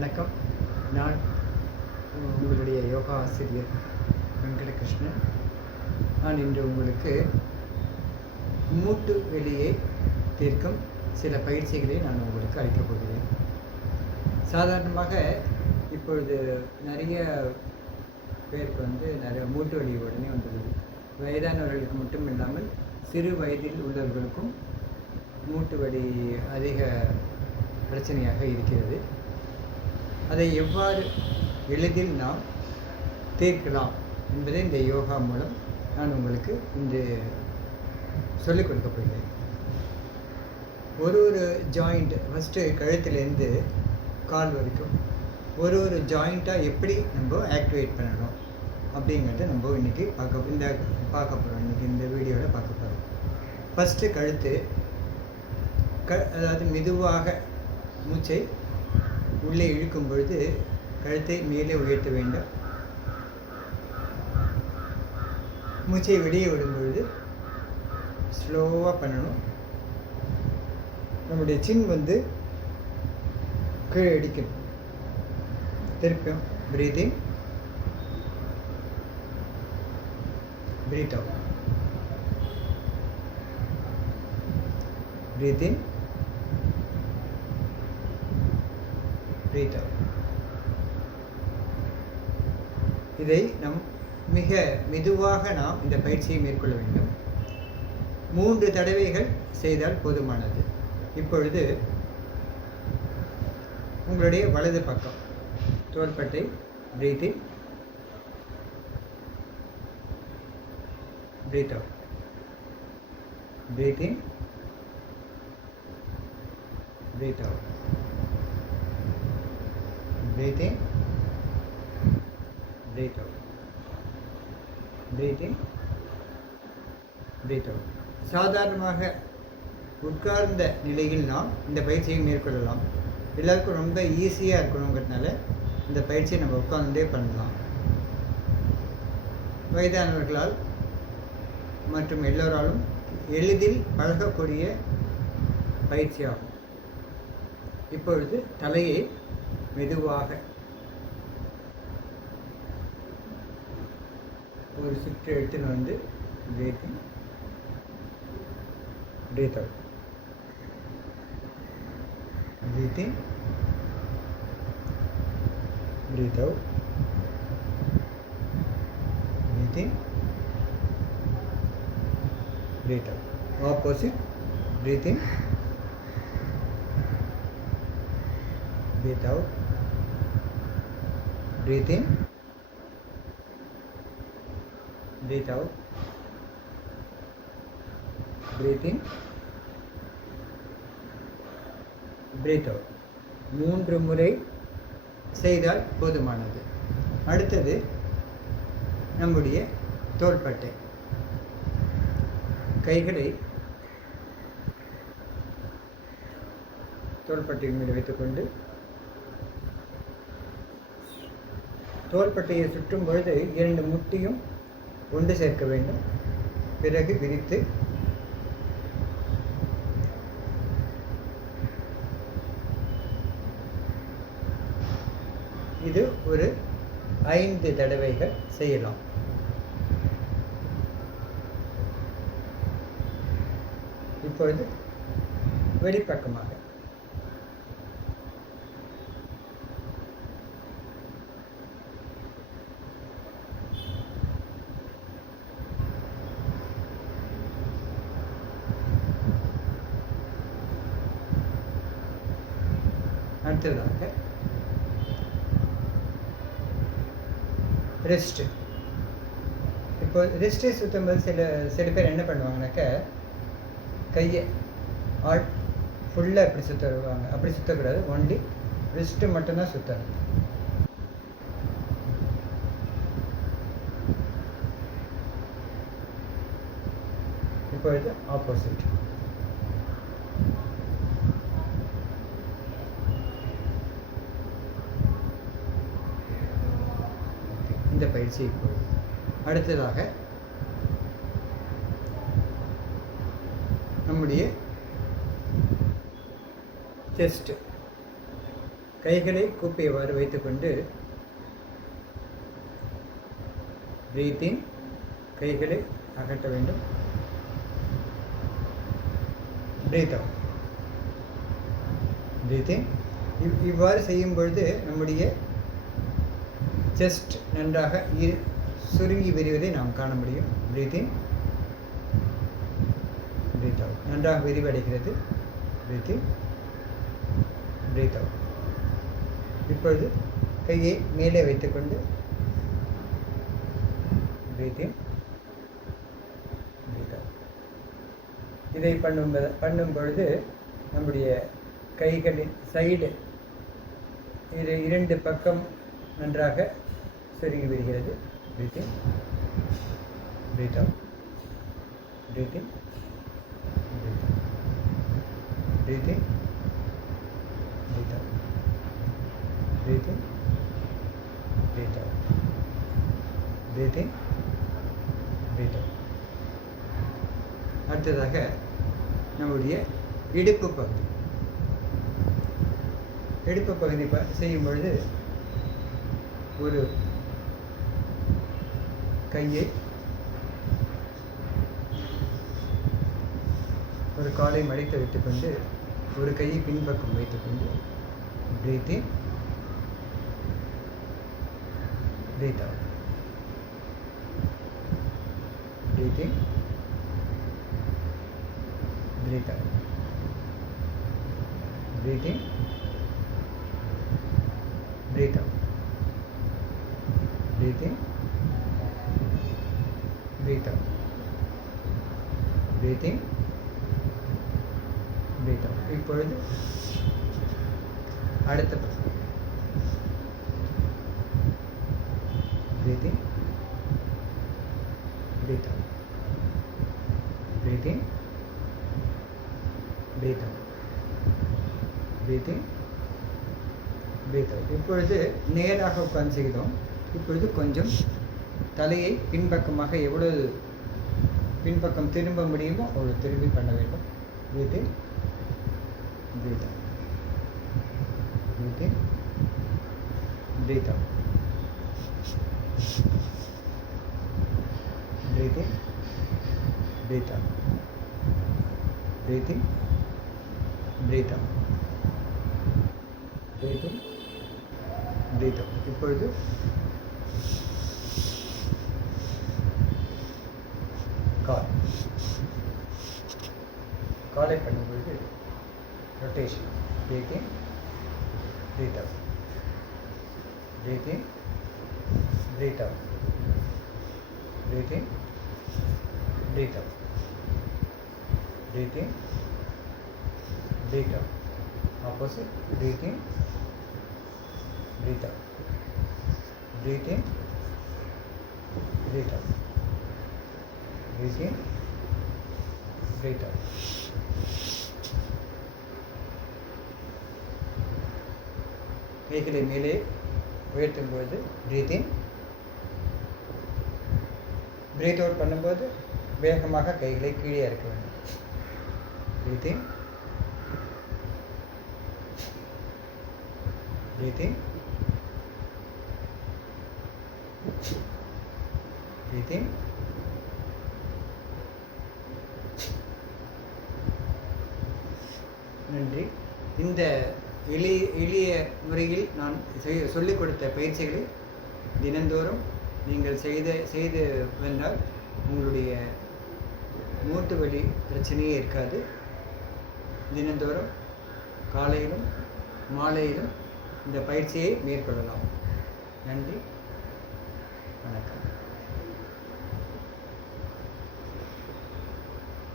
வணக்கம். நான் உங்களுடைய யோகா ஆசிரியர் வெங்கடகிருஷ்ணன். நான் இன்று உங்களுக்கு மூட்டு வெளியை தீர்க்கும் சில பயிற்சிகளை நான் உங்களுக்கு அளிக்கப் போகிறேன். சாதாரணமாக இப்பொழுது நிறைய பேருக்கு நிறைய மூட்டு வலி உடனே வந்துடுது. வயதானவர்களுக்கு மட்டும் இல்லாமல் சிறு வயதில் உள்ளவர்களுக்கும் மூட்டு வலி அதிக பிரச்சனையாக இருக்கிறது. அதை எவ்வாறு எளிதில் நாம் தீர்க்கலாம் என்பதை இந்த யோகா மூலம் நான் உங்களுக்கு இன்று சொல்லிக் கொடுக்க போகிறேன். ஒரு ஜாயிண்ட் ஃபஸ்ட்டு கழுத்துலேருந்து கால் வரைக்கும் ஒரு ஜாயிண்ட்டாக எப்படி நம்ம ஆக்டிவேட் பண்ணணும் அப்படிங்கிறத நம்ம இன்றைக்கி பார்க்க போகிறோம். இன்றைக்கி இந்த வீடியோவில் பார்க்க போகிறோம். ஃபஸ்ட்டு கழுத்து அதாவது மெதுவாக மூச்சை உள்ளே இழுக்கும் பொழுது கழுத்தை மேலே உயர்த்த வேண்டும். மூச்சை வெளியே விடும் பொழுது ஸ்லோவாக பண்ணணும். நம்முடைய சின் கீழே அடிக்கணும். திருப்பியும் breathing, breathe out, breathing, breathe out. இதை மிக மெதுவாக நாம் இந்த பயிற்சியை மேற்கொள்ள வேண்டும். 3 தடவைகள் செய்தால் போதுமானது. இப்பொழுது உங்களுடைய வலது பக்கம் தோள்பட்டை breathing, breathe out, breathing, breathe out, breathing, breathe out, breathing, breathe out. சாதாரணமாக உட்கார்ந்த நிலையில் நாம் இந்த பயிற்சியை மேற்கொள்ளலாம். எல்லாருக்கும் ரொம்ப ஈஸியாக இருக்கணுங்கிறதுனால இந்த பயிற்சியை நம்ம உட்கார்ந்தே பண்ணலாம். வயதானவர்களால் மற்றும் எல்லோராலும் எளிதில் பழகக்கூடிய பயிற்சியாகும். இப்பொழுது தலையை மெதுவாக ஒரு சுற்று எடுத்துன்னு breathing, breathe out, breathing, breathe out, breathing, breathe out. Opposite breathing, breathe out, breathe in, breathe out, breathe in, breathe out. 3 முறை செய்தால் போதுமானது. அடுத்தது நம்முடைய தோள்பட்டை. கைகளை தோள்பட்டை மீது வைத்துக்கொண்டு தோள்பட்டையை சுற்றும் பொழுது 2 முட்டியும் ஒன்று சேர்க்க வேண்டும். பிறகு விரித்து இது ஒரு 5 தடவைகள் செய்யலாம். இப்பொழுது வெளிப்பக்கமாக அடுத்ததாக ரெஸ்ட்டு. இப்போ ரெஸ்ட்டை சுற்றும்போது சில பேர் என்ன பண்ணுவாங்கனாக்கா கையை ஃபுல்லாக இப்படி சுற்றுவாங்க. அப்படி சுற்றக்கூடாது. ஒன்லி ரெஸ்ட்டு மட்டும்தான் சுற்றணும். இப்பொழுது ஆப்போசிட். இந்த பயிற்சி இப்பொழுது. அடுத்ததாக நம்முடைய செஸ்ட் கைகளை கூப்பியவாறு வைத்துக்கொண்டு பிரீத்திங், கைகளை அகற்ற வேண்டும். Breathe out, breathing. இவ்வாறு செய்யும் பொழுது நம்முடைய செஸ்ட் நன்றாக சுருங்கி விரிவதை நாம் காண முடியும். Breathing, breathe out. நன்றாக விரிவடைகிறது. Breathing, breathe out. இப்பொழுது கையை மேலே வைத்துக்கொண்டு பிரீத்திங், பிரீத் அவுட். இதை பண்ணும் பொழுது நம்முடைய கைகளின் சைடு இரண்டு பக்கம் நன்றாக சுருங்கி விடுகிறது. Breathing, breathe out. Breathing, breathe out. Breathing, breathe out. Breathing, breathe out. Breathing, breathe out. அடுத்ததாக நம்முடைய இடுப்பு பகுதி. இடுப்பு பகுதி செய்யும் பொழுது ஒரு கையை ஒரு காலை மடித்து வைத்துக்கொண்டு ஒரு கையை பின்பக்கம் வைத்துக்கொண்டு breathing, breathe out. Breathing, breathe out. Breathing, breathe out. Breathing, breathe out. Breathing, breathe out. இப்பொழுது அடுத்த பக்கம். Breathing, breathe out. Breathing, breathe out. Breathing, breathe out. இப்பொழுது நேராக உட்கார்ந்து செய்தோம். இப்பொழுது கொஞ்சம் தலையை பின்பக்கமாக எவ்வளவு பின்பக்கம் திரும்ப முடியுமோ அவ்வளோ திரும்பி பண்ண வேண்டும். Breathing, breathe out. Breathing, breathe out. Breathing, breathe out. Breathing, breathe out. Breathing, breathe out. இப்பொழுது காலை பண்ணும்பொழுது rotation. Breathing, breathe out. Breathing, breathe out. Breathing, breathe out. Breathing, breathe out. Opposite. Breathing, breathe out. Breathing, breathe out. Breathing, breathe out. கைகளை மேலே உயர்த்தும் போது breathing, breathe out பண்ணும்போது வேகமாக கைகளை கீழே இறக்க வேண்டும். Breathing, breathing, breathing. நன்றி. இந்த எளிய முறையில் நான் சொல்லிக் கொடுத்த பயிற்சிகளை தினந்தோறும் நீங்கள் செய்து வந்தால் உங்களுடைய மூட்டு வலி பிரச்சனையே இருக்காது. தினந்தோறும் காலையிலும் மாலையிலும் இந்த பயிற்சியை மேற்கொள்ளலாம். நன்றி.